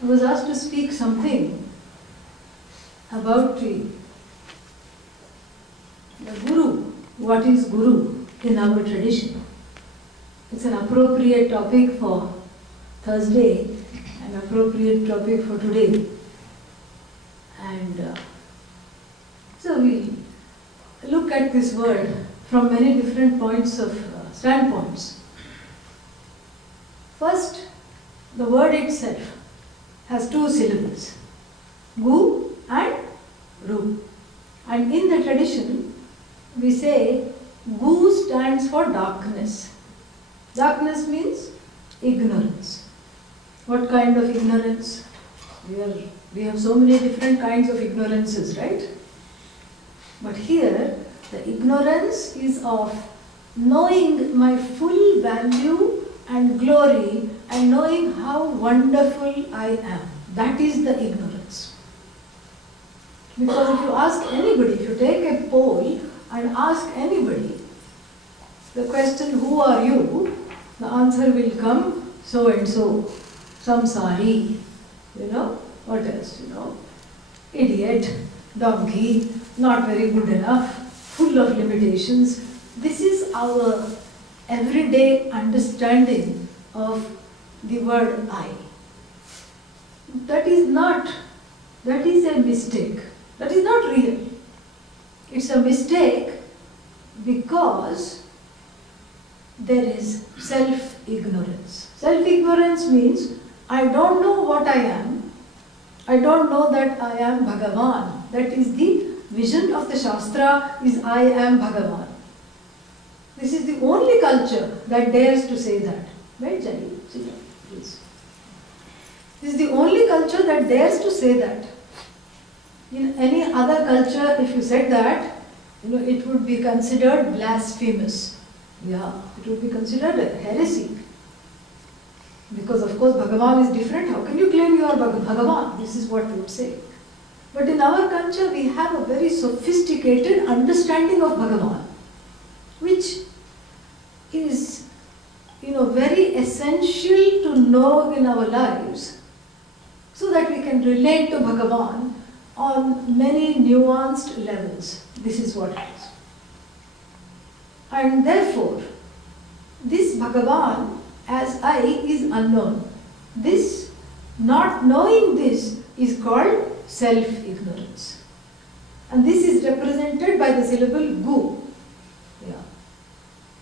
I was asked to speak something about the Guru. What is Guru in our tradition? It's an appropriate topic for Thursday, an appropriate topic for today. And so we look at this word from many different standpoints. First, the word itself has two syllables, Gu and Ru. And in the tradition, we say Gu stands for darkness. Darkness means ignorance. What kind of ignorance? We have so many different kinds of ignorances, right? But here, the ignorance is of knowing my full value and glory and knowing how wonderful I am. That is the ignorance. Because if you ask anybody, if you take a poll and ask anybody the question, who are you? The answer will come, so and so, samsari, what else, idiot, donkey, not very good enough, full of limitations. This is our everyday understanding of the word I. That is a mistake. That is not real. It's a mistake because there is self-ignorance. Self-ignorance means I don't know what I am. I don't know that I am Bhagavan. That is the vision of the Shastra, is I am Bhagavan. This is the only culture that dares to say that. Right, Jai? Sit down, please. This is the only culture that dares to say that. In any other culture, if you said that, it would be considered blasphemous. Yeah, it would be considered a heresy. Because of course Bhagavan is different. How can you claim you are Bhagavan? This is what they would say. But in our culture, we have a very sophisticated understanding of Bhagavan, which is, very essential to know in our lives so that we can relate to Bhagavan on many nuanced levels. This is what it is. And therefore, this Bhagavan as I is unknown. This, not knowing this, is called self-ignorance. And this is represented by the syllable Gu. Yeah.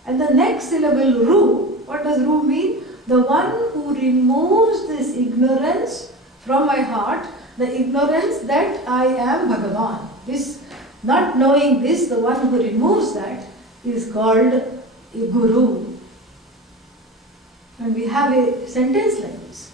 And the next syllable Ru, what does Ru mean? The one who removes this ignorance from my heart, the ignorance that I am Bhagavan. This, not knowing this, the one who removes that is called a Guru. And we have a sentence like this.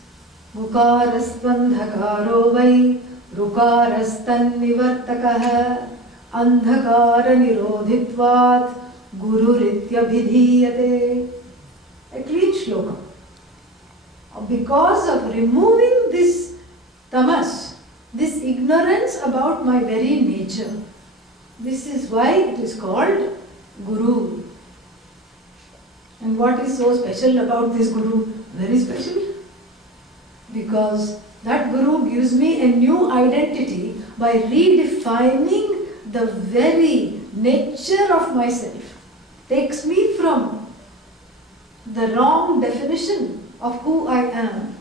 Mukarastvandhakaro vai rukarastan nivartakaha andhakara nirodhitvat gururitya bhidhiyate. A clean shloka. Because of removing this tamas, this ignorance about my very nature, this is why it is called Guru. And what is so special about this Guru? Very special. Because that Guru gives me a new identity by redefining the very nature of myself. Takes me from the wrong definition of who I am.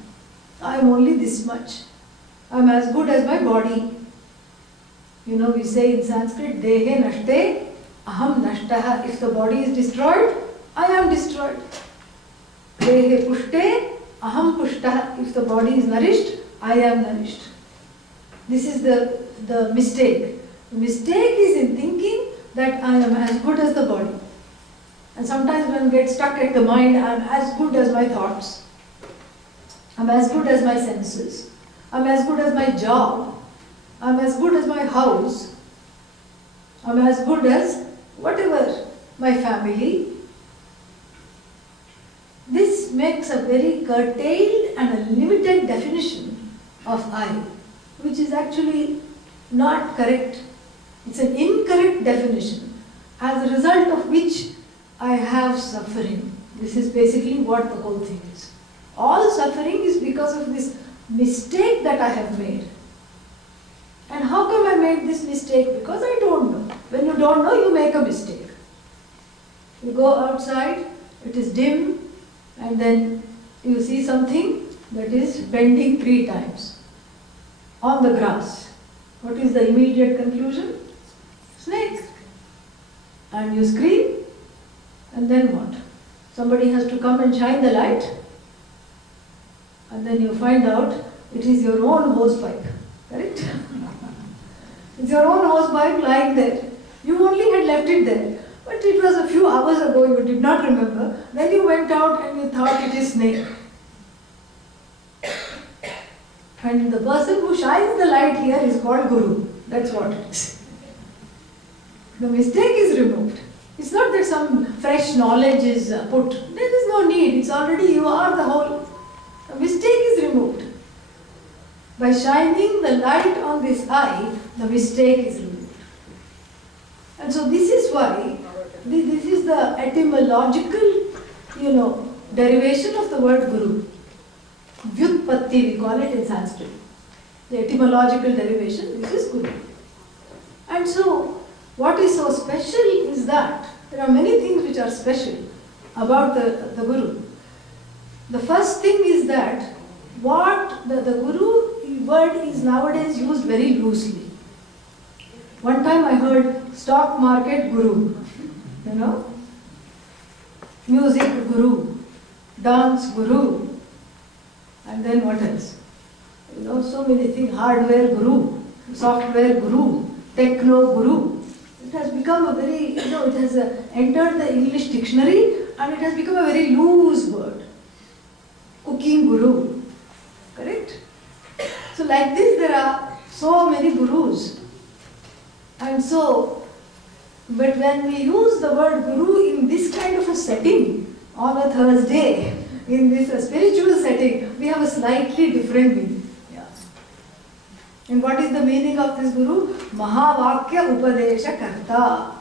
I am only this much. I am as good as my body. We say in Sanskrit, Dehe nashte, aham nashtaha. If the body is destroyed, I am destroyed. Dehe pushte, aham pushtaha. If the body is nourished, I am nourished. This is the mistake. The mistake is in thinking that I am as good as the body. And sometimes one gets stuck at the mind, I am as good as my thoughts. I am as good as my senses. I am as good as my job. I am as good as my house. I am as good as whatever, my family. This makes a very curtailed and a limited definition of I, which is actually not correct. It's an incorrect definition, as a result of which I have suffering. This is basically what the whole thing is. All suffering is because of this mistake that I have made. And how come I made this mistake? Because I don't know. When you don't know, you make a mistake. You go outside, it is dim, and then you see something that is bending 3 times on the grass. What is the immediate conclusion? Snake. And you scream, and then what? Somebody has to come and shine the light, and then you find out it is your own hose pipe, correct? It's your own hose pipe lying there. You only had left it there, but it was a few hours ago, you did not remember. Then you went out and you thought it is snake. And the person who shines the light here is called Guru. That's what it is. The mistake is removed. It's not that some fresh knowledge is put. There is no need. It's already, you are the whole. The mistake is removed. By shining the light on this eye, the mistake is removed. And so this is why, this is the etymological, derivation of the word Guru. Vyutpatti, we call it in Sanskrit. The etymological derivation, this is Guru. And so, what is so special is that there are many things which are special about the Guru. The first thing is that what the Guru word is nowadays used very loosely. One time I heard stock market Guru, music Guru, dance Guru, and then what else? So many things, hardware Guru, software Guru, techno Guru. It has become a very, it has entered the English dictionary and it has become a very loose word. Cooking Guru, correct? So like this there are so many Gurus. And so, but when we use the word Guru in this kind of a setting, on a Thursday, in this spiritual setting, we have a slightly different meaning. Yeah. And what is the meaning of this Guru? Mahavakya Upadesha Karta.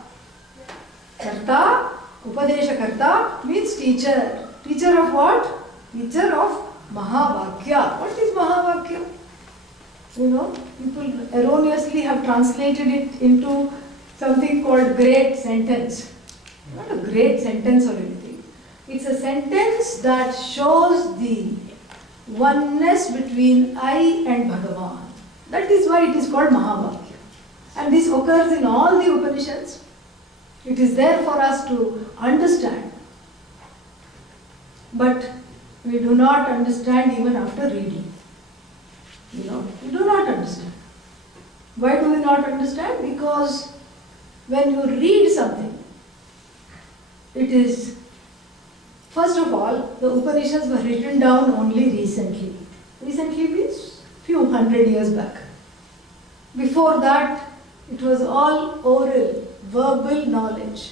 Karta, Upadesha Karta means teacher. Teacher of what? Teacher of Mahavakya. What is Mahavakya? People erroneously have translated it into something called great sentence. Not a great sentence or anything. It's a sentence that shows the oneness between I and Bhagavan. That is why it is called Mahavakya. And this occurs in all the Upanishads. It is there for us to understand. But we do not understand even after reading. We do not understand. Why do we not understand? Because when you read something, it is, first of all, the Upanishads were written down only recently. Recently means few hundred years back. Before that, it was all oral, verbal knowledge.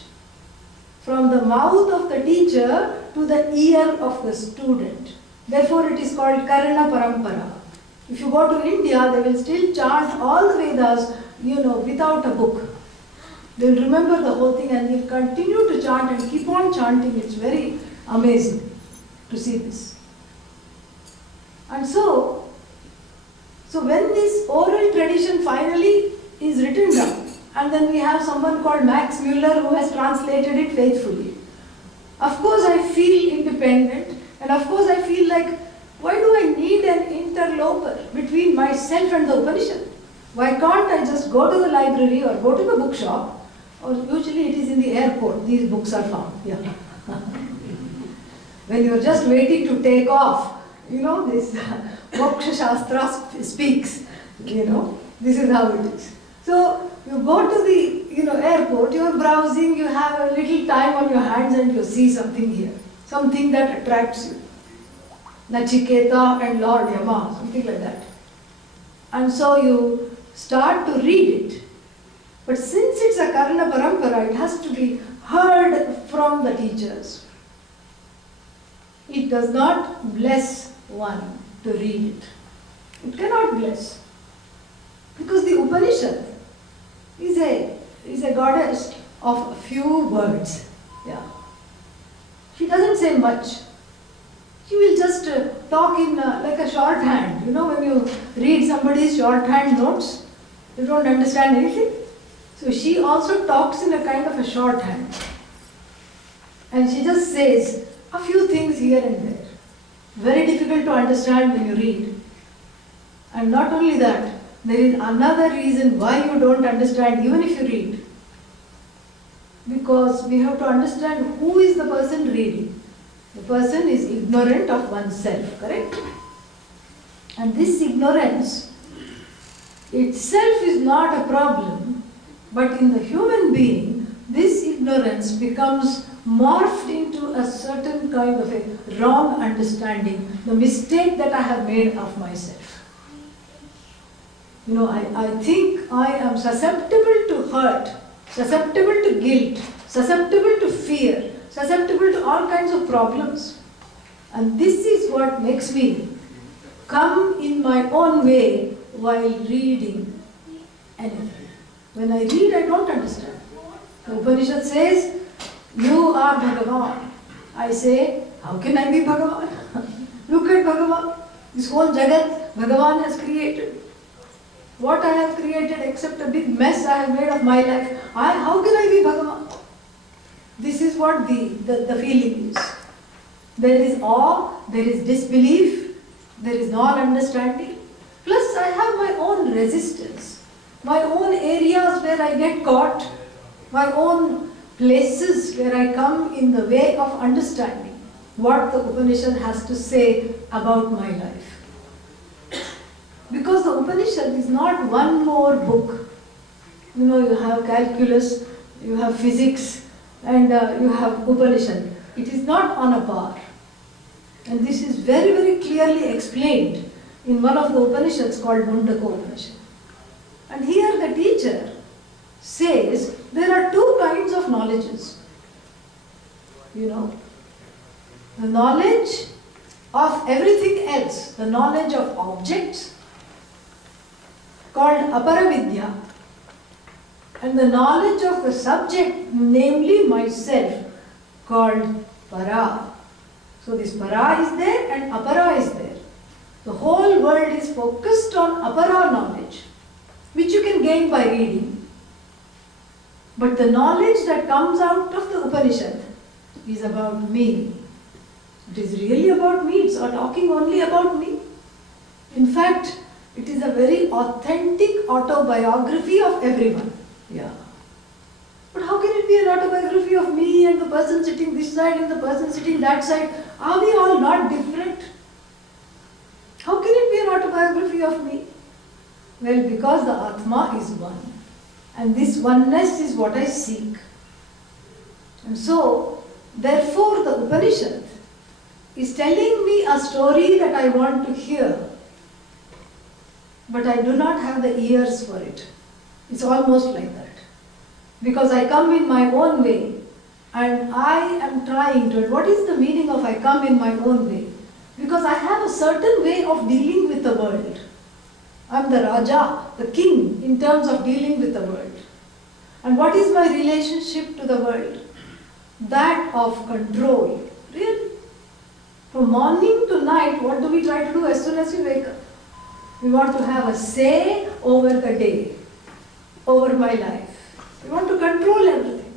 From the mouth of the teacher to the ear of the student. Therefore, it is called Karana Parampara. If you go to India, they will still chant all the Vedas, without a book. They will remember the whole thing and they will continue to chant and keep on chanting. It's very amazing to see this. And so when this oral tradition finally is written down, and then we have someone called Max Muller who has translated it faithfully. Of course I feel independent, and of course I feel like, why do I need an interloper between myself and the Upanishad? Why can't I just go to the library or go to the bookshop, or usually it is in the airport, these books are found. Yeah. When you are just waiting to take off, this Moksha Shastra speaks, this is how it is. So you go to the airport, you are browsing, you have a little time on your hands and you see something here, something that attracts you. Nachiketa and Lord Yama, something like that. And so you start to read it. But since it's a Karana Parampara, it has to be heard from the teachers. It does not bless one to read it. It cannot bless. Because the Upanishad is a goddess of a few words. Yeah. She doesn't say much. She will just talk in like a shorthand, You know, when you read somebody's shorthand notes, you don't understand anything. So she also talks in a kind of a shorthand. And she just says a few things here and there. Very difficult to understand when you read. And not only that, there is another reason why you don't understand even if you read. Because we have to understand who is the person reading. The person is ignorant of oneself, correct? And this ignorance itself is not a problem, but in the human being, this ignorance becomes morphed into a certain kind of a wrong understanding, the mistake that I have made of myself. You know, I think I am susceptible to hurt, susceptible to guilt, susceptible to fear, susceptible to all kinds of problems. And this is what makes me come in my own way while reading anything. When I read, I don't understand. The Upanishad says, you are Bhagavan. I say, how can I be Bhagavan? Look at Bhagavan. This whole Jagat, Bhagavan has created. What I have created except a big mess I have made of my life. How can I be Bhagavan? This is what the feeling is. There is awe, there is disbelief, there is non-understanding. Plus I have my own resistance, my own areas where I get caught, my own places where I come in the way of understanding what the Upanishad has to say about my life. Because the Upanishad is not one more book. You know, you have calculus, you have physics, and you have Upanishad. It is not on a par. And this is very, very clearly explained in one of the Upanishads called Mundaka Upanishad. And here the teacher says there are two kinds of knowledges. You know, the knowledge of everything else, the knowledge of objects called Aparavidya, and the knowledge of the subject, namely myself, called Para. So this Para is there and Apara is there. The whole world is focused on Apara knowledge, which you can gain by reading. But the knowledge that comes out of the Upanishad is about me. It is really about me. It's not talking only about me. In fact, it is a very authentic autobiography of everyone. Yeah. But how can it be an autobiography of me and the person sitting this side and the person sitting that side? Are we all not different? How can it be an autobiography of me? Well, because the Atma is one. And this oneness is what I seek. And so, therefore, the Upanishad is telling me a story that I want to hear. But I do not have the ears for it. It's almost like that. Because I come in my own way and I am trying to. What is the meaning of I come in my own way? Because I have a certain way of dealing with the world. I'm the Raja, the king, in terms of dealing with the world. And what is my relationship to the world? That of control. Really? From morning to night, what do we try to do as soon as we wake up? We want to have a say over the day, over my life. We want to control everything.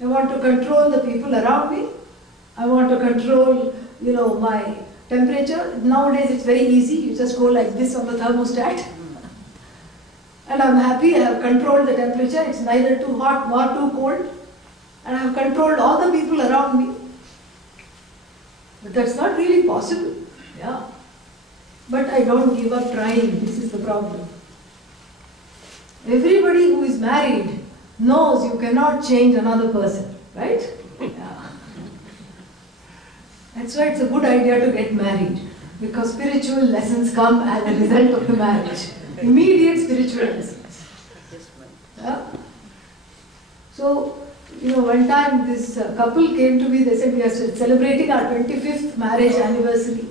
I want to control the people around me. I want to control, my temperature. Nowadays it's very easy. You just go like this on the thermostat. And I'm happy I have controlled the temperature. It's neither too hot nor too cold. And I have controlled all the people around me. But that's not really possible. Yeah. But I don't give up trying. This is the problem. Everybody who is married knows you cannot change another person, right? Yeah. That's why it's a good idea to get married, because spiritual lessons come as a result of the marriage. Immediate spiritual lessons. Yeah. So, one time this couple came to me, they said, we are celebrating our 25th marriage anniversary.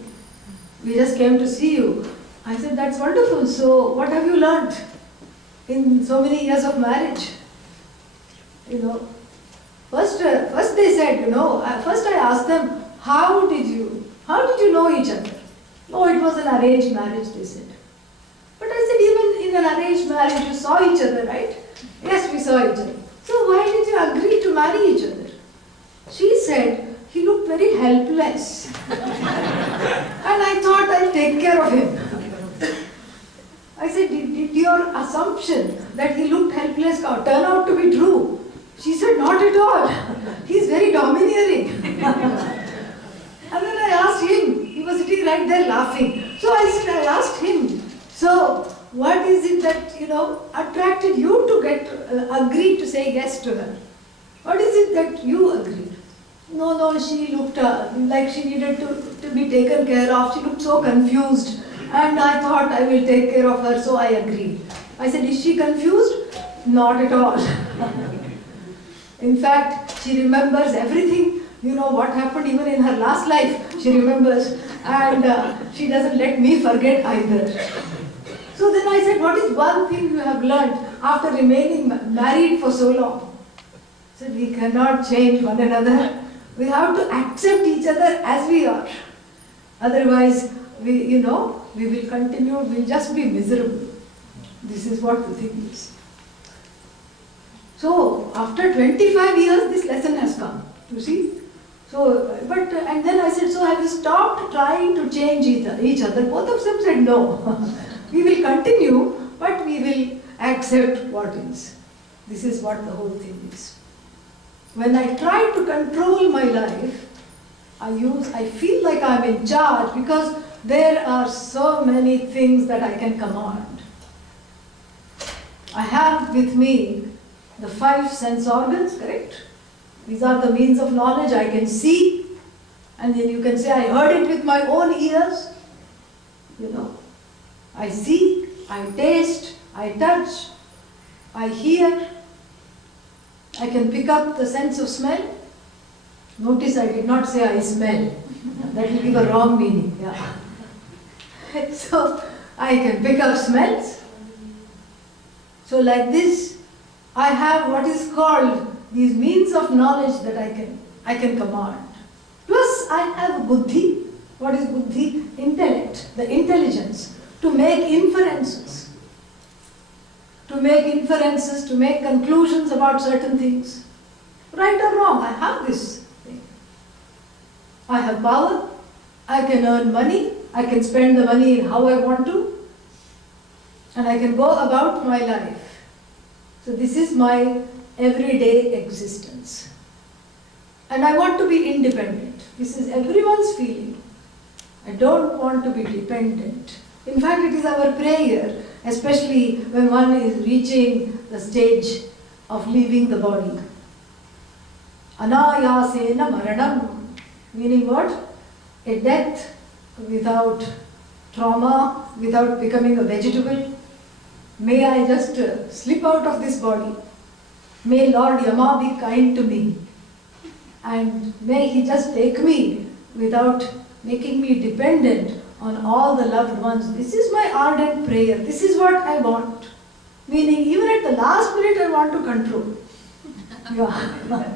We just came to see you. I said, that's wonderful. So, what have you learned in so many years of marriage? First they said, first I asked them, how did you know each other? Oh, it was an arranged marriage, they said. But I said, even in an arranged marriage, you saw each other, right? Yes, we saw each other. So why did you agree to marry each other? She said, he looked very helpless. And I thought I'll take care of him. I said, did your assumption that he looked helpless turn out to be true? She said, not at all. He's very domineering. And then I asked him, he was sitting right there laughing. So I asked him, so what is it that, attracted you to agree to say yes to her? What is it that you agreed? No, she looked like she needed to be taken care of. She looked so confused. And I thought I will take care of her, so I agreed. I said, is she confused? Not at all. In fact, she remembers everything. What happened even in her last life, she remembers. And she doesn't let me forget either. So then I said, what is one thing you have learned after remaining married for so long? She said, we cannot change one another. We have to accept each other as we are. Otherwise, we will continue, we'll just be miserable. This is what the thing is. So, after 25 years, this lesson has come. You see? So, and then I said, so have you stopped trying to change each other? Both of them said, no. We will continue, but we will accept what is. This is what the whole thing is. When I try to control my life, I feel like I'm in charge because there are so many things that I can command. I have with me the 5 sense organs, correct? These are the means of knowledge. I can see, and then you can say, I heard it with my own ears. I see, I taste, I touch, I hear. I can pick up the sense of smell. Notice I did not say I smell. That will give a wrong meaning. Yeah. So I can pick up smells. So like this, I have what is called these means of knowledge that I can command. Plus I have buddhi. What is buddhi? Intellect, the intelligence to make inferences. To make conclusions about certain things. Right or wrong, I have this thing. I have power, I can earn money, I can spend the money how I want to, and I can go about my life. So this is my everyday existence. And I want to be independent. This is everyone's feeling. I don't want to be dependent. In fact, it is our prayer, especially when one is reaching the stage of leaving the body. Anayasena maranam, meaning what? A death without trauma, without becoming a vegetable. May I just slip out of this body. May Lord Yama be kind to me. And may he just take me without making me dependent on all the loved ones. This is my ardent prayer. This is what I want. Meaning, even at the last minute, I want to control. Yeah.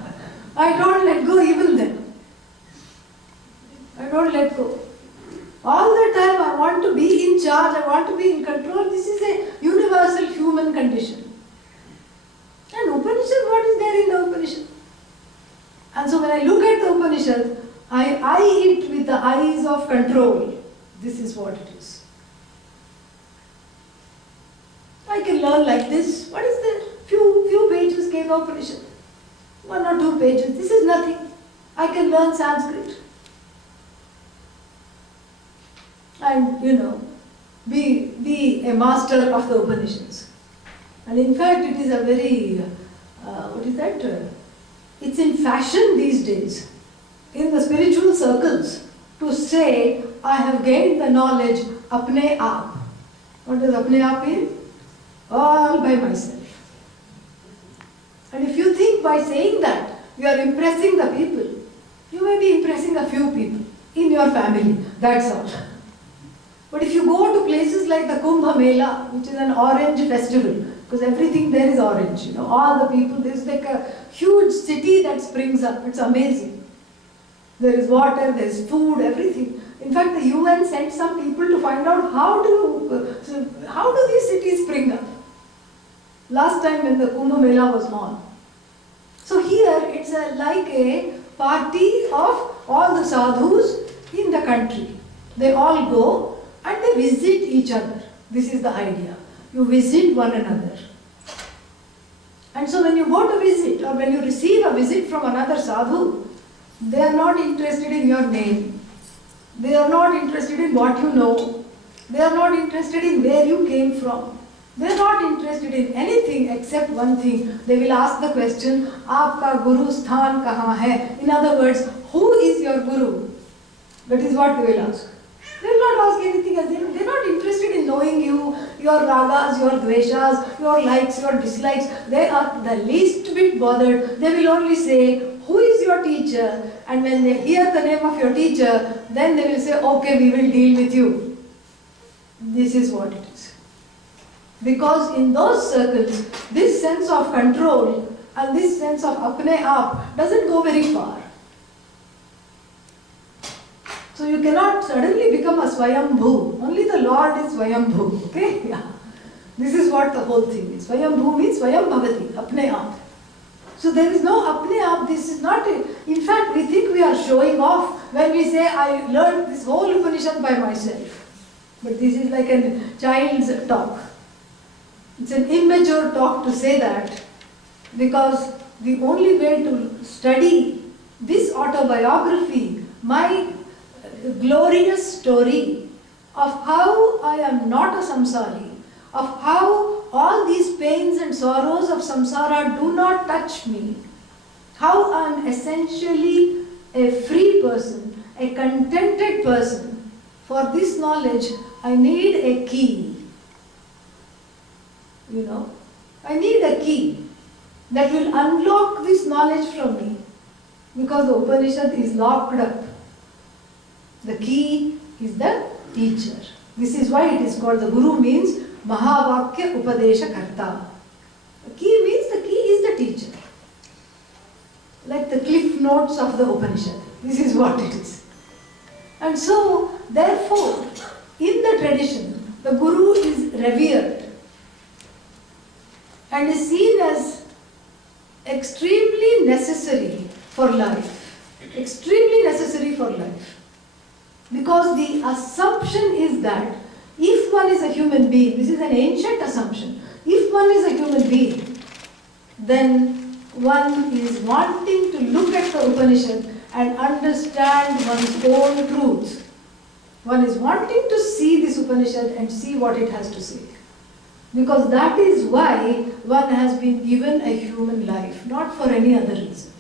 I don't let go even then. I don't let go. All the time I want to be in charge, I want to be in control. This is a universal human condition. And Upanishad, what is there in the Upanishad? And so when I look at the Upanishad, I eye it with the eyes of control. This is what it is. I can learn like this. What is there? Few pages came the Upanishad. 1 or 2 pages. This is nothing. I can learn Sanskrit. And, be a master of the Upanishads. And in fact, it is a very, it's in fashion these days, in the spiritual circles, to say, I have gained the knowledge apne aap. What does apne aap mean? All by myself. And if you think by saying that, you are impressing the people, you may be impressing a few people in your family, that's all. But if you go to places like the Kumbh Mela, which is an orange festival, because everything there is orange, all the people, there's like a huge city that springs up, it's amazing. There is water, there is food, everything. In fact, the UN sent some people to find out how do these cities spring up. Last time when the Kumbh Mela was on. So here it's like a party of all the sadhus in the country. They all go and they visit each other. This is the idea. You visit one another. And so when you go to visit or when you receive a visit from another sadhu, they are not interested in your name. They are not interested in what you know. They are not interested in where you came from. They are not interested in anything except one thing. They will ask the question, Aapka Guru Sthan kahan hai? In other words, who is your Guru? That is what they will ask. They will not ask anything else. They are not interested in knowing you, your ragas, your dveshas, your likes, your dislikes. They are the least bit bothered. They will only say, who is your teacher? And when they hear the name of your teacher, then they will say, okay, we will deal with you. This is what it is. Because in those circles, this sense of control and this sense of apne aap doesn't go very far. So you cannot suddenly become a Swayambhu. Only the Lord is Swayambhu. Okay? Yeah. This is what the whole thing is. Swayambhu means Swayam Bhavati, apne aap. So there is no apne aap. This is not it. In fact, we think we are showing off when we say, I learned this whole Upanishad by myself. But this is like a child's talk. It's an immature talk to say that, because the only way to study this autobiography, my glorious story of how I am not a samsari, of how all these pains and sorrows of samsara do not touch me, how I am essentially a free person, a contented person. For this knowledge, I need a key. I need a key that will unlock this knowledge from me, because the Upanishad is locked up. The key is the teacher. This is why it is called, the Guru means Mahavakya Upadesha Karta. The key means the key is the teacher. Like the cliff notes of the Upanishad. This is what it is. And so, therefore, in the tradition, the Guru is revered and is seen as extremely necessary for life. Extremely necessary for life. Because the assumption is that if one is a human being, this is an ancient assumption, if one is a human being, then one is wanting to look at the Upanishad and understand one's own truth. One is wanting to see this Upanishad and see what it has to say. Because that is why one has been given a human life, not for any other reason.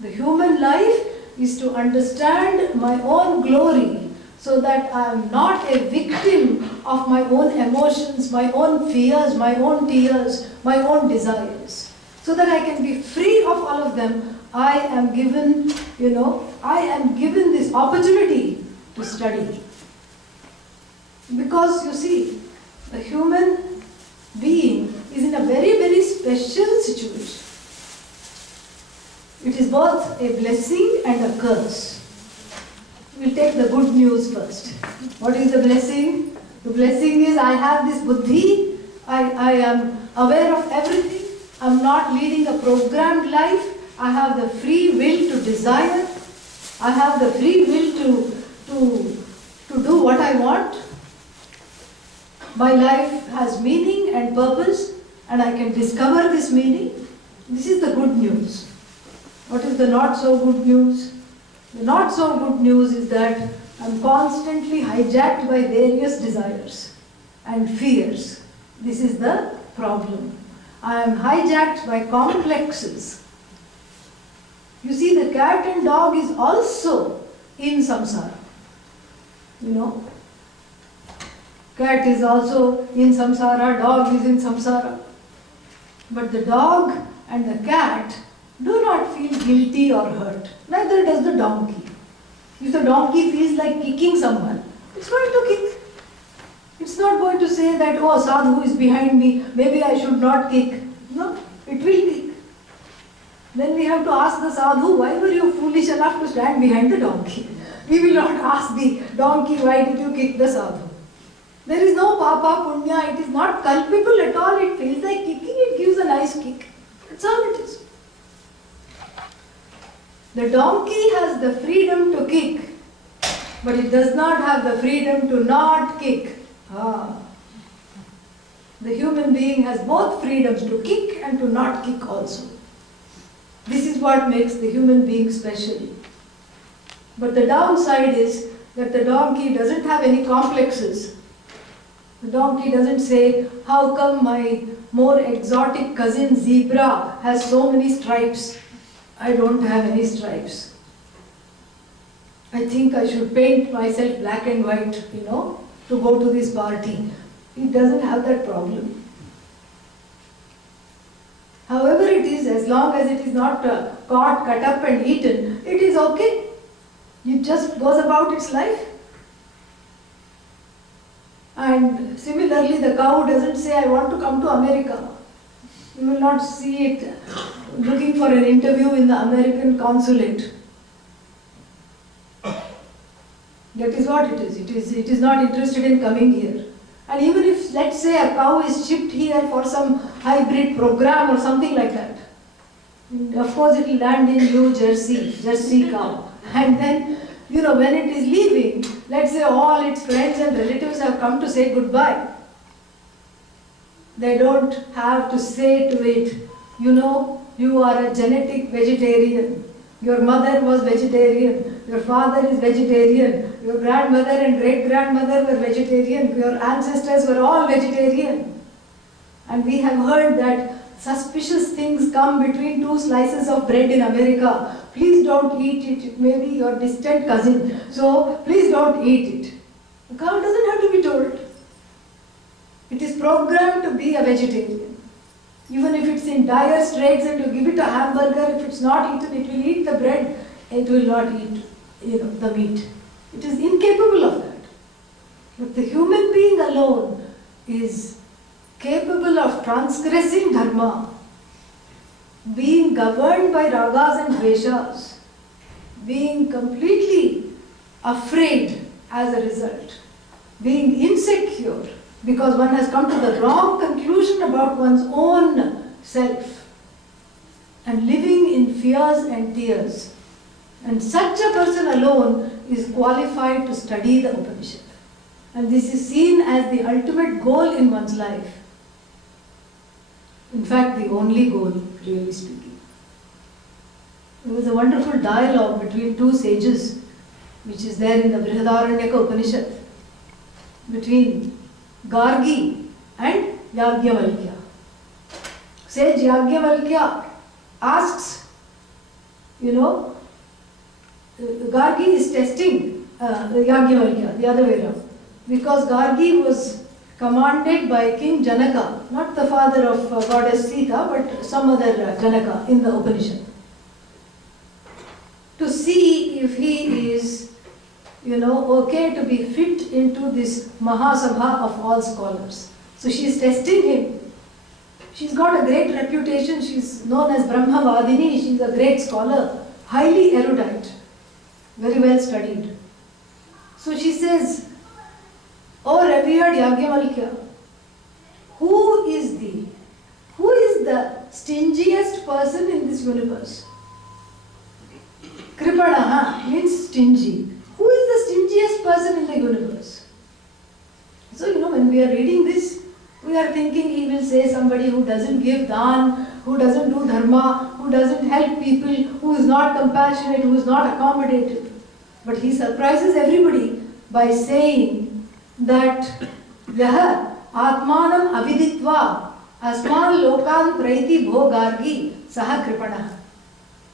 The human life is to understand my own glory, so that I am not a victim of my own emotions, my own fears, my own tears, my own desires. So that I can be free of all of them, I am given, this opportunity to study. Because you see, the human being is in a very, very special situation. It is both a blessing and a curse. We'll take the good news first. What is the blessing? The blessing is I have this buddhi, I am aware of everything, I am not leading a programmed life, I have the free will to desire, I have the free will to do what I want. My life has meaning and purpose, and I can discover this meaning. This is the good news. What is the not so good news? The not so good news is that I am constantly hijacked by various desires and fears. This is the problem. I am hijacked by complexes. You see, the cat and dog is also in samsara. Cat is also in samsara, dog is in samsara. But the dog and the cat do not feel guilty or hurt. Neither does the donkey. If the donkey feels like kicking someone, it's going to kick. It's not going to say that, oh, sadhu is behind me, maybe I should not kick. No, it will kick. Then we have to ask the sadhu, why were you foolish enough to stand behind the donkey? We will not ask the donkey, why did you kick the sadhu? There is no papa punya, it is not culpable at all, it feels like kicking, it gives a nice kick. That's all it is. The donkey has the freedom to kick, but it does not have the freedom to not kick. The human being has both freedoms to kick and to not kick also. This is what makes the human being special. But the downside is that the donkey doesn't have any complexes. The donkey doesn't say, how come my more exotic cousin zebra has so many stripes? I don't have any stripes. I think I should paint myself black and white, to go to this party. It doesn't have that problem. However it is, as long as it is not caught, cut up and eaten, it is okay. It just goes about its life. And similarly, the cow doesn't say, I want to come to America. You will not see it looking for an interview in the American consulate. That is what it is. It is not interested in coming here. And even if, let's say, a cow is shipped here for some hybrid program or something like that, of course it will land in New Jersey, Jersey cow. And then, when it is leaving, let's say all its friends and relatives have come to say goodbye. They don't have to say to it, you are a genetic vegetarian. Your mother was vegetarian. Your father is vegetarian. Your grandmother and great-grandmother were vegetarian. Your ancestors were all vegetarian. And we have heard that suspicious things come between two slices of bread in America. Please don't eat it. It may be your distant cousin. So please don't eat it. The cow doesn't have to be told. It is programmed to be a vegetarian. Even if it's in dire straits and you give it a hamburger, if it's not eaten, it will eat the bread, it will not eat the meat. It is incapable of that. But the human being alone is capable of transgressing dharma, being governed by ragas and dveshas, being completely afraid as a result, being insecure, because one has come to the wrong conclusion about one's own self and living in fears and tears. And such a person alone is qualified to study the Upanishad. And this is seen as the ultimate goal in one's life. In fact, the only goal, really speaking. There was a wonderful dialogue between two sages, which is there in the Brihadaranyaka Upanishad, between Gargi and Yagyavalkya. Sage Yagyavalkya asks, Gargi is testing Yagyavalkya, the other way around. Because Gargi was commanded by King Janaka, not the father of goddess Sita, but some other Janaka in the Upanishad, to see if he is okay to be fit into this Mahasabha of all scholars. So she is testing him. She's got a great reputation. She's known as Brahmavadini. She's a great scholar, highly erudite, very well studied. So she says, "O revered Yagyavalkya, who is the stingiest person in this universe?" Kripanaha means stingy. Who is the stingiest person in the universe? So, when we are reading this, we are thinking he will say somebody who doesn't give dhan, who doesn't do dharma, who doesn't help people, who is not compassionate, who is not accommodative. But he surprises everybody by saying that Yaha Atmanam Aviditva Asman Lokan Praiti Bhogargi Saha Kripanaha.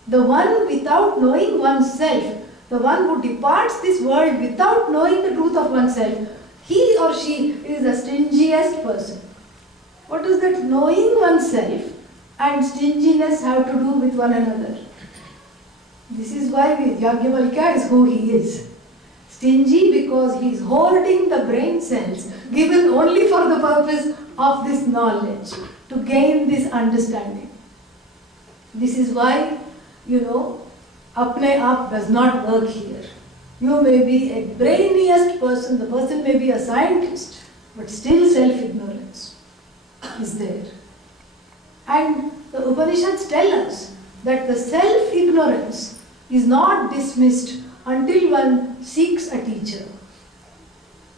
The one without knowing oneself, the one who departs this world without knowing the truth of oneself, he or she is the stingiest person. What does that knowing oneself and stinginess have to do with one another? This is why Yagyavalkya is who he is. Stingy because he is hoarding the brain cells given only for the purpose of this knowledge, to gain this understanding. This is why, apne aap does not work here. You may be a brainiest person, the person may be a scientist, but still self-ignorance is there. And the Upanishads tell us that the self-ignorance is not dismissed until one seeks a teacher.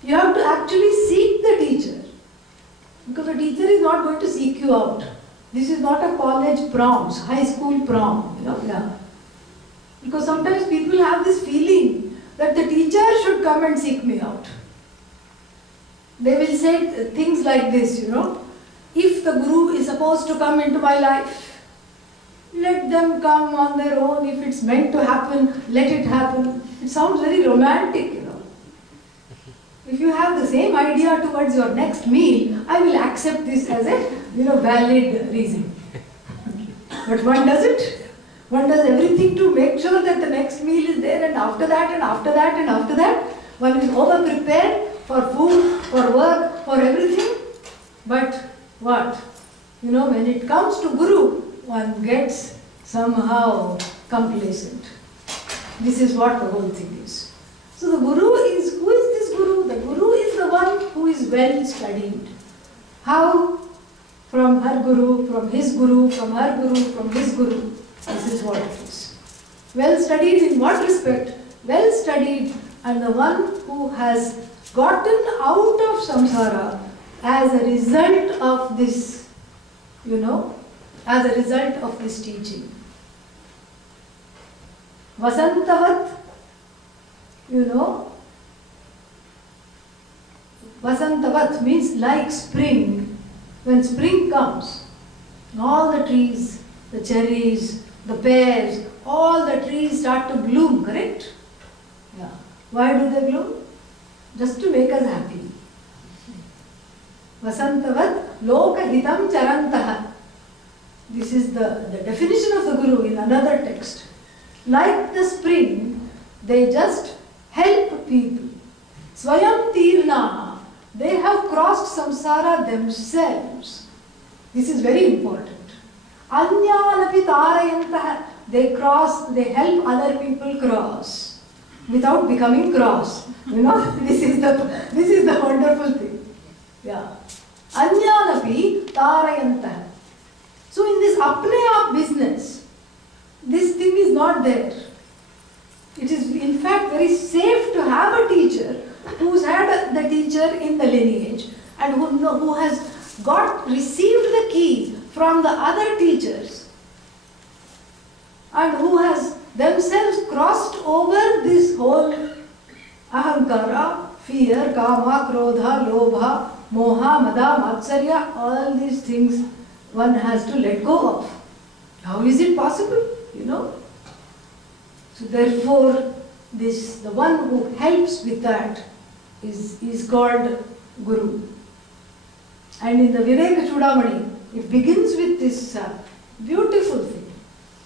You have to actually seek the teacher, because the teacher is not going to seek you out. This is not a college proms, high school prom, Because sometimes people have this feeling that the teacher should come and seek me out. They will say things like this, if the guru is supposed to come into my life, let them come on their own. If it's meant to happen, let it happen. It sounds very romantic, If you have the same idea towards your next meal, I will accept this as a valid reason. But one doesn't. One does everything to make sure that the next meal is there, and after that, and after that, and after that, one is over prepared for food, for work, for everything. But what? When it comes to Guru, one gets somehow complacent. This is what the whole thing is. So the Guru is, who is this Guru? The Guru is the one who is well studied. How? From her Guru, from his Guru, from her Guru, from his Guru. This is what it is. Well studied in what respect? Well studied, and the one who has gotten out of samsara as a result of this, as a result of this teaching. Vasantavat, Vasantavat means like spring. When spring comes, all the trees, the cherries, the pears, all the trees start to bloom, correct? Yeah. Why do they bloom? Just to make us happy. Vasantavat lokahitam charantaha. This is the definition of the Guru in another text. Like the spring, they just help people. Swayam tirnaha. They have crossed samsara themselves. This is very important. Anyanapi tarayantaha. They help other people cross without becoming cross. This is the wonderful thing. Yeah. Anyanapi tarayantaha. So in this apne aap business, this thing is not there. It is in fact very safe to have a teacher who's had the teacher in the lineage and who has received the key from the other teachers and who has themselves crossed over this whole ahankara, fear, kama, krodha, lobha, moha, mada, matsarya, all these things one has to let go of. How is it possible? So therefore, the one who helps with that is called Guru. And in the Viveka Chudamani, it begins with this beautiful thing.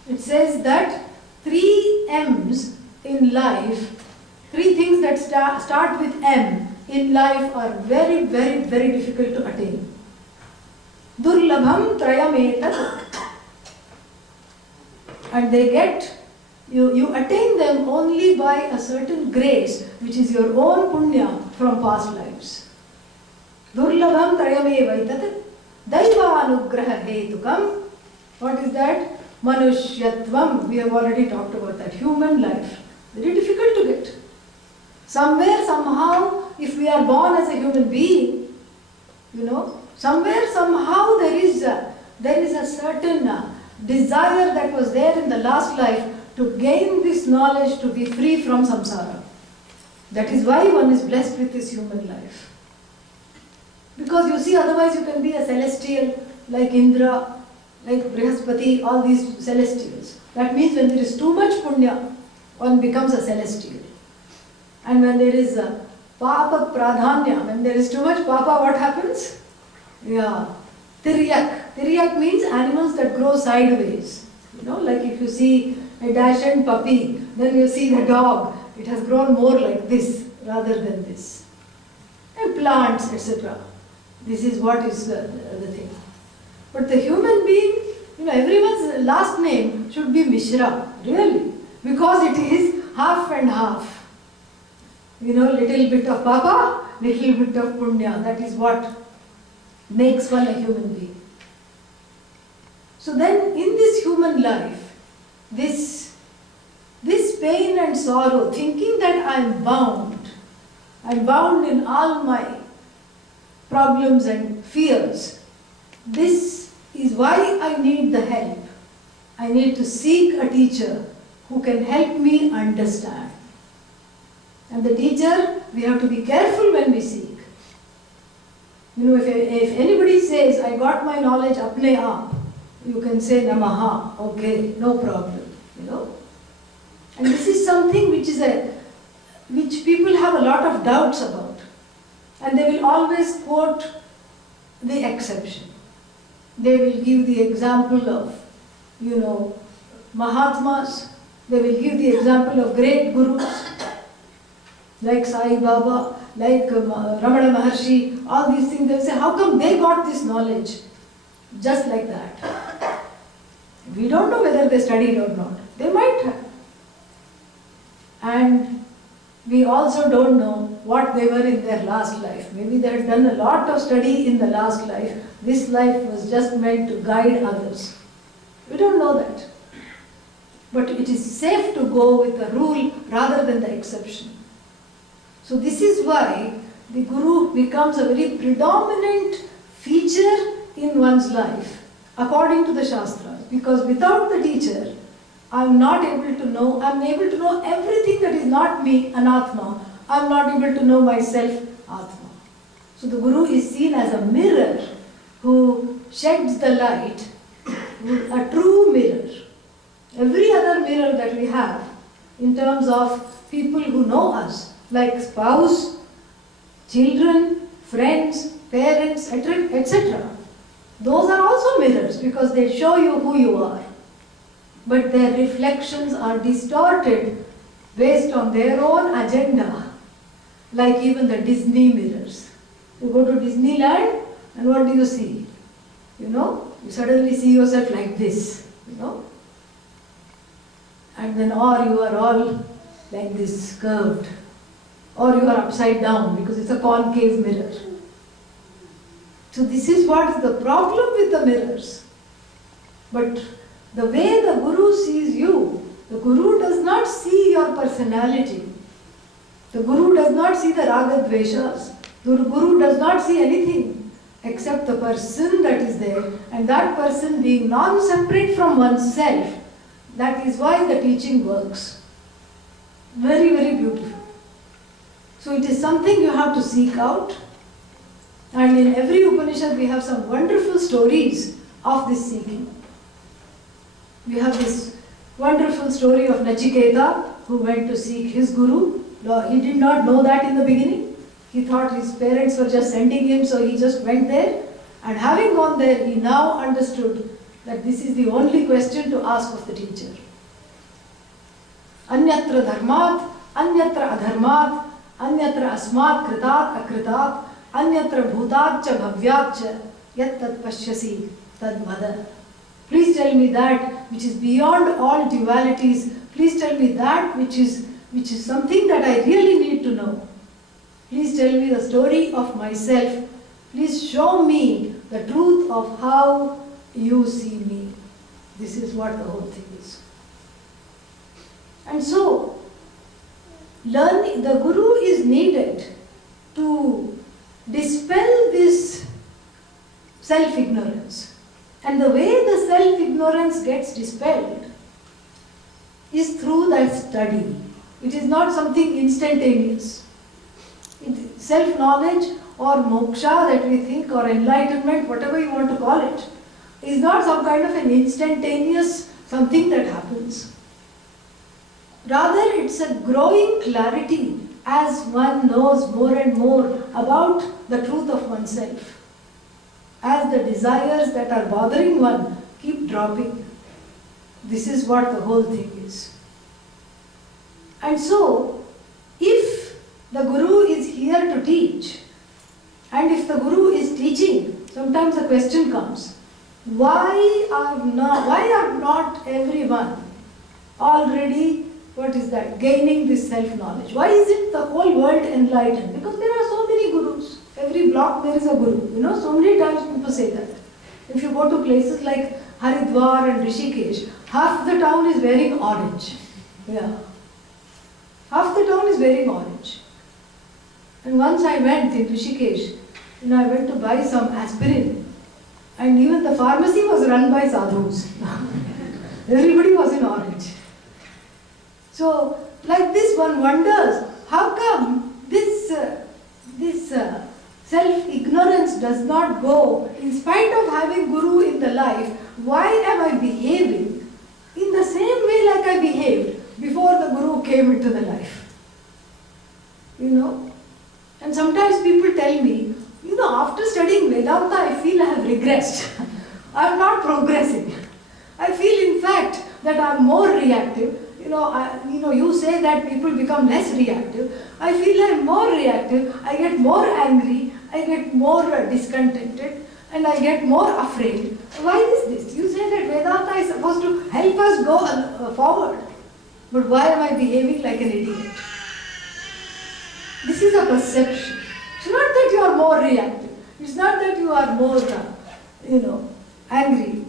It says that 3 M's in life, 3 things that start with M in life are very, very, very difficult to attain. Durlabham trayametat. And they get, you attain them only by a certain grace, which is your own punya from past lives. Durlabham trayamevaitat daivanugraha hetukam. What is that? Manushyatvam. We have already talked about that. Human life. Very difficult to get. Somewhere, somehow, if we are born as a human being, somewhere, somehow there is a certain desire that was there in the last life to gain this knowledge, to be free from samsara. That is why one is blessed with this human life. Because you see, otherwise you can be a celestial like Indra, like Brihaspati, all these celestials. That means when there is too much punya, one becomes a celestial. And when there is a papa pradhanya, when there is too much papa, what happens? Yeah. Tiryak. Tiryak means animals that grow sideways. Like if you see a Dachshund puppy, then you see the dog. It has grown more like this rather than this. And plants, etc. This is what is the thing. But the human being, everyone's last name should be Mishra, really. Because it is half and half. Little bit of Papa, little bit of Punya. That is what makes one a human being. So then in this human life, this pain and sorrow, thinking that I'm bound in all my problems and fears, this is why I need the help. I need to seek a teacher who can help me understand. And the teacher, we have to be careful when we seek. If anybody says, I got my knowledge apne aap, you can say Namaha, okay, no problem, And this is something which people have a lot of doubts about. And they will always quote the exception. They will give the example of, Mahatmas. They will give the example of great gurus like Sai Baba, like Ramana Maharshi, all these things. They will say, how come they got this knowledge just like that? We don't know whether they studied or not. They might have. And we also don't know what they were in their last life. Maybe they had done a lot of study in the last life. This life was just meant to guide others. We don't know that. But it is safe to go with the rule rather than the exception. So this is why the Guru becomes a very predominant feature in one's life, according to the Shastras. Because without the teacher, I'm able to know everything that is not me, Anatma. I'm not able to know myself, Atma. So the Guru is seen as a mirror who sheds the light, a true mirror. Every other mirror that we have, in terms of people who know us, like spouse, children, friends, parents, etc. Those are also mirrors because they show you who you are. But their reflections are distorted based on their own agenda, like even the Disney mirrors. You go to Disneyland and what do you see? You suddenly see yourself like this, And then or you are all like this, curved. Or you are upside down because it's a concave mirror. So this is what is the problem with the mirrors. But the way the Guru sees you, the Guru does not see your personality. The Guru does not see the raga dveshas. The Guru does not see anything except the person that is there, and that person being non-separate from oneself. That is why the teaching works. Very, very beautiful. So it is something you have to seek out. And in every Upanishad we have some wonderful stories of this seeking. We have this wonderful story of Nachiketa who went to seek his Guru. He did not know that in the beginning. He thought his parents were just sending him, so he just went there. And having gone there, he now understood that this is the only question to ask of the teacher. Anyatra dharmat, anyatra adharmat, anyatra asmat kritat akritat, anyatra bhutat cha bhavyat cha, yat tat pashyasi tad vada. Please tell me that which is beyond all dualities. Please tell me that which is something that I really need to know. Please tell me the story of myself. Please show me the truth of how you see me. This is what the whole thing is. And so, the Guru is needed to dispel this self-ignorance. And the way the self-ignorance gets dispelled is through that study. It is not something instantaneous. Self-knowledge or moksha that we think, or enlightenment, whatever you want to call it, is not some kind of an instantaneous something that happens. Rather, it's a growing clarity as one knows more and more about the truth of oneself. As the desires that are bothering one keep dropping. This is what the whole thing is. And so, if the Guru is here to teach, and if the Guru is teaching, sometimes the question comes, why are not everyone already what is that? Gaining this self-knowledge. Why is it the whole world enlightened? Because there are so many gurus. Every block there is a guru. You know, so many times people say that. If you go to places like Haridwar and Rishikesh, half the town is wearing orange. Yeah. Half the town is wearing orange. And once I went in Rishikesh, I went to buy some aspirin. And even the pharmacy was run by sadhus. Everybody was in orange. So, like this, one wonders, how come this self-ignorance does not go, in spite of having Guru in the life, why am I behaving in the same way like I behaved before the Guru came into the life? You know? And sometimes people tell me, after studying Vedanta, I feel I have regressed. I am not progressing. I feel, in fact, that I am more reactive. You say that people become less reactive. I feel I am more reactive. I get more angry. I get more discontented. And I get more afraid. Why is this? You say that Vedanta is supposed to help us go forward. But why am I behaving like an idiot? This is a perception. It's not that you are more reactive. It's not that you are more, angry.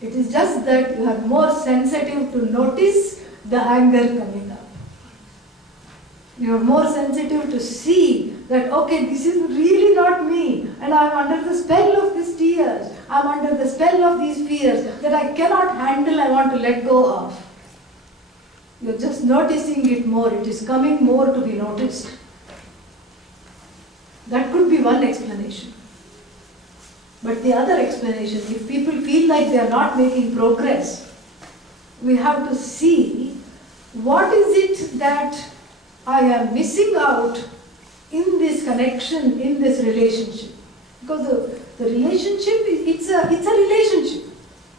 It is just that you are more sensitive to notice the anger coming up. You are more sensitive to see that, okay, this is really not me, and I am under the spell of these tears. I am under the spell of these fears that I cannot handle, I want to let go of. You are just noticing it more. It is coming more to be noticed. That could be one explanation. But the other explanation, if people feel like they are not making progress, we have to see what is it that I am missing out in this connection, in this relationship. Because the relationship, it's a relationship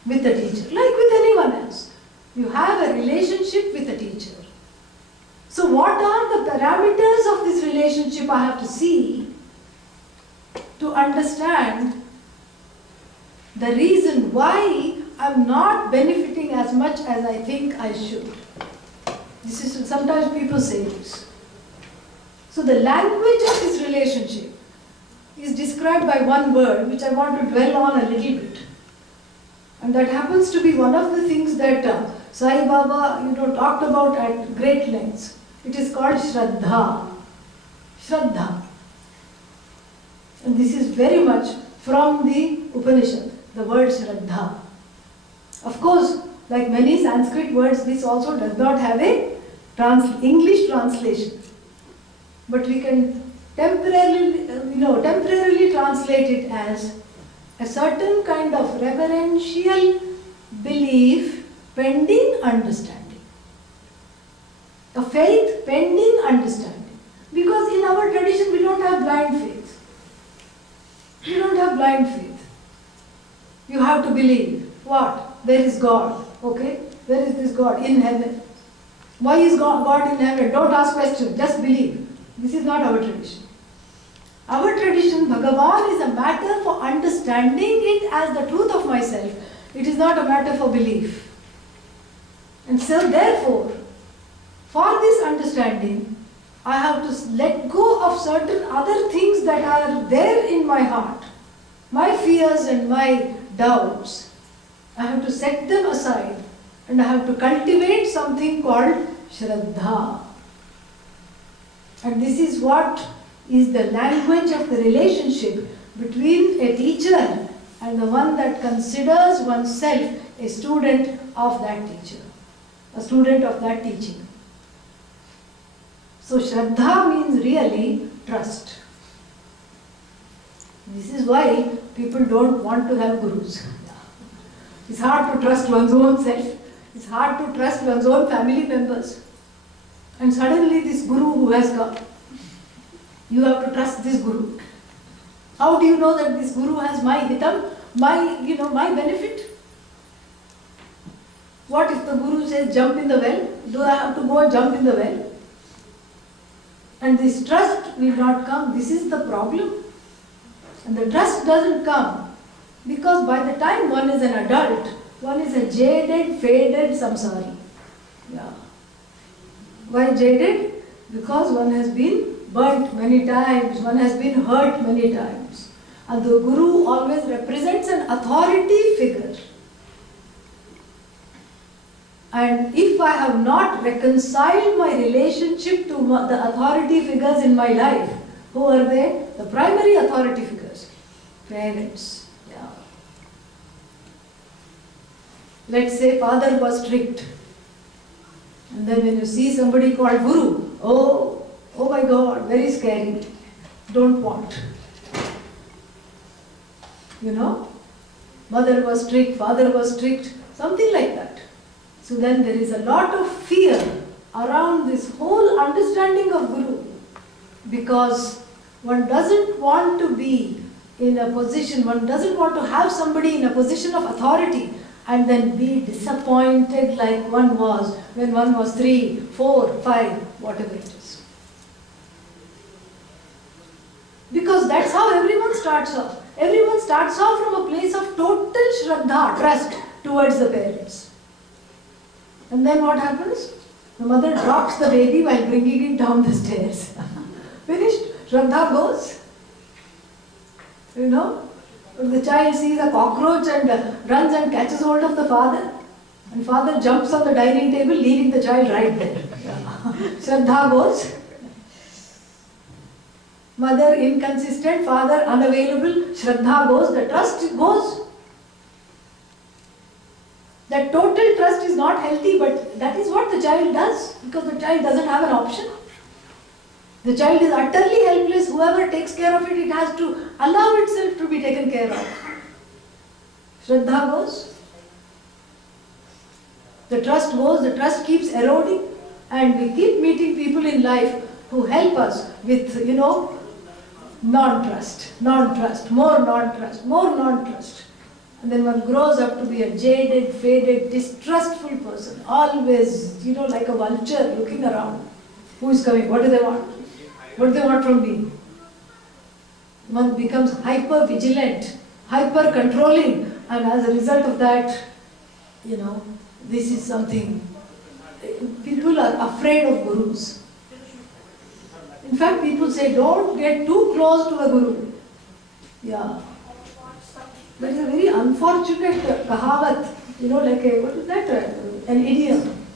with the teacher, like with anyone else. You have a relationship with a teacher. So what are the parameters of this relationship I have to see to understand the reason why I'm not benefiting as much as I think I should. This is, sometimes people say this. So the language of this relationship is described by one word which I want to dwell on a little bit. And that happens to be one of the things that Sai Baba talked about at great lengths. It is called Shraddha. Shraddha. And this is very much from the Upanishad, the word Shraddha. Of course, like many Sanskrit words, this also does not have a English translation. But we can temporarily translate it as a certain kind of reverential belief pending understanding. A faith pending understanding. Because in our tradition we don't have blind faith. You don't have blind faith. You have to believe. What? There is God. Okay? Where is this God? In heaven. Why is God in heaven? Don't ask questions. Just believe. This is not our tradition. Our tradition, Bhagavan, is a matter for understanding it as the truth of myself. It is not a matter for belief. And so therefore, for this understanding, I have to let go of certain other things that are there in my heart. My fears and my doubts. I have to set them aside and I have to cultivate something called Shraddha. And this is what is the language of the relationship between a teacher and the one that considers oneself a student of that teacher, a student of that teaching. So Shraddha means really trust. This is why people don't want to have gurus. It's hard to trust one's own self. It's hard to trust one's own family members. And suddenly this guru who has come, you have to trust this guru. How do you know that this guru has my hitam, my benefit? What if the guru says jump in the well? Do I have to go and jump in the well? And this trust will not come. This is the problem. And the trust doesn't come because by the time one is an adult, one is a jaded, faded samsari. Yeah. Why jaded? Because one has been burnt many times, one has been hurt many times. And the Guru always represents an authority figure. And if I have not reconciled my relationship to the authority figures in my life, who are they? The primary authority figures. Parents. Yeah. Let's say father was strict. And then when you see somebody called Guru, oh my God, very scary. Don't want. You know? Mother was strict, father was strict, something like that. So then there is a lot of fear around this whole understanding of Guru, because one doesn't want to be in a position, one doesn't want to have somebody in a position of authority and then be disappointed like one was when one was 3, 4, 5, whatever it is. Because that's how everyone starts off. Everyone starts off from a place of total Shraddha, trust towards the parents. And then what happens? The mother drops the baby while bringing it down the stairs. Finished? Shraddha goes. You know? When the child sees a cockroach and runs and catches hold of the father, and father jumps on the dining table, leaving the child right there. Shraddha goes. Mother inconsistent, father unavailable, Shraddha goes, the trust goes. That total trust is not healthy, but that is what the child does, because the child doesn't have an option. The child is utterly helpless. Whoever takes care of it, it has to allow itself to be taken care of. Shraddha goes. The trust goes, the trust keeps eroding, and we keep meeting people in life who help us with, non-trust, more non-trust. And then one grows up to be a jaded, faded, distrustful person, always, like a vulture looking around. Who is coming? What do they want? What do they want from me? One becomes hyper-vigilant, hyper-controlling, and as a result of that, this is something. People are afraid of gurus. In fact, people say, don't get too close to a guru. Yeah. That is a very unfortunate kahavat, what is that? An idiom.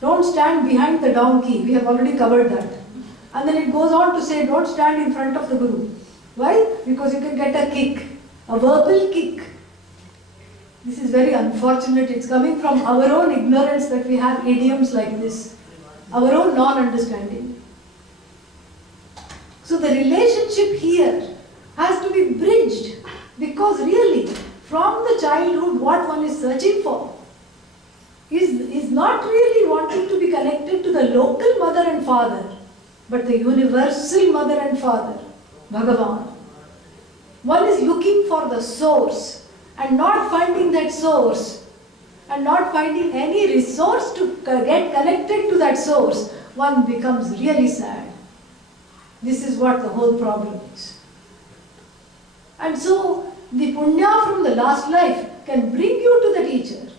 Don't stand behind the donkey. We have already covered that. And then it goes on to say, don't stand in front of the guru. Why? Because you can get a kick, a verbal kick. This is very unfortunate. It's coming from our own ignorance that we have idioms like this, our own non-understanding. So the relationship here has to be bridged, because really, from the childhood, what one is searching for is not really wanting to be connected to the local mother and father, but the universal mother and father, Bhagavan. One is looking for the source and not finding that source and not finding any resource to get connected to that source. One becomes really sad. This is what the whole problem is. And so, the punya from the last life can bring you to the teacher.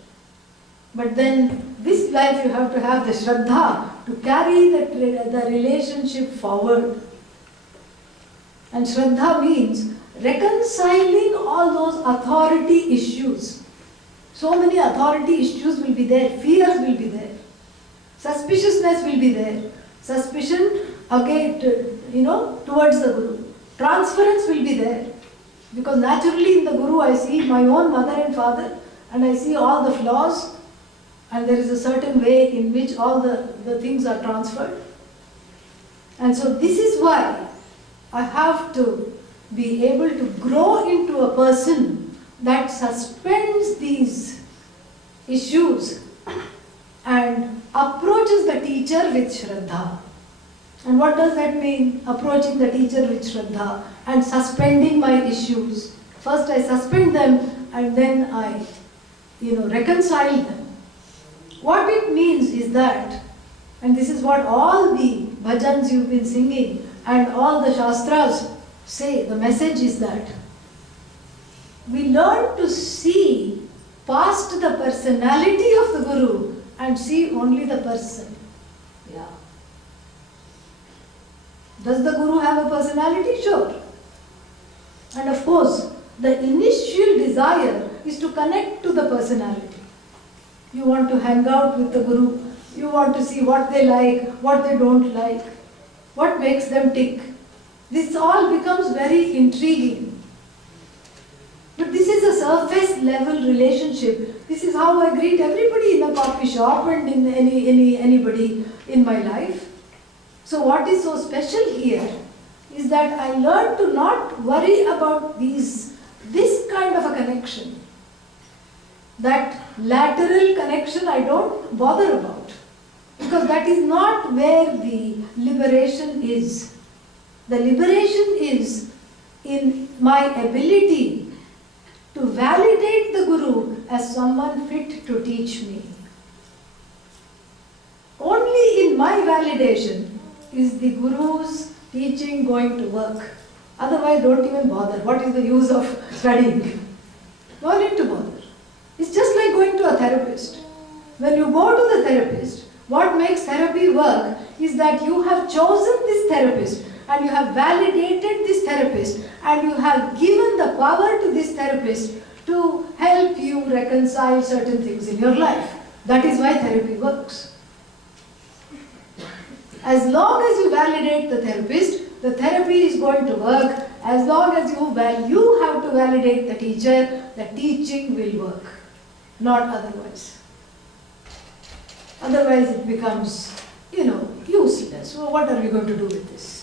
But then, this life you have to have the Shraddha to carry the relationship forward. And Shraddha means reconciling all those authority issues. So many authority issues will be there, fears will be there, suspiciousness will be there, suspicion towards the Guru. Transference will be there. Because naturally in the Guru I see my own mother and father, and I see all the flaws, and there is a certain way in which all the things are transferred. And so this is why I have to be able to grow into a person that suspends these issues and approaches the teacher with Shraddha. And what does that mean? Approaching the teacher with Shraddha and suspending my issues. First I suspend them and then I, reconcile them. What it means is that, and this is what all the bhajans you've been singing and all the shastras say, the message is that we learn to see past the personality of the Guru and see only the person. Yeah. Does the guru have a personality? Sure. And of course, the initial desire is to connect to the personality. You want to hang out with the guru. You want to see what they like, what they don't like, what makes them tick. This all becomes very intriguing. But this is a surface level relationship. This is how I greet everybody in a coffee shop and in anybody in my life. So what is so special here is that I learned to not worry about this kind of a connection. That lateral connection I don't bother about, because that is not where the liberation is. The liberation is in my ability to validate the guru as someone fit to teach me. Only in my validation is the guru's teaching going to work. Otherwise, don't even bother. What is the use of studying? No need to bother. It's just like going to a therapist. When you go to the therapist, what makes therapy work is that you have chosen this therapist and you have validated this therapist and you have given the power to this therapist to help you reconcile certain things in your life. That is why therapy works. As long as you validate the therapy is going to work. As long as you have to validate the teacher, the teaching will work. Not otherwise. Otherwise it becomes, useless. So what are we going to do with this?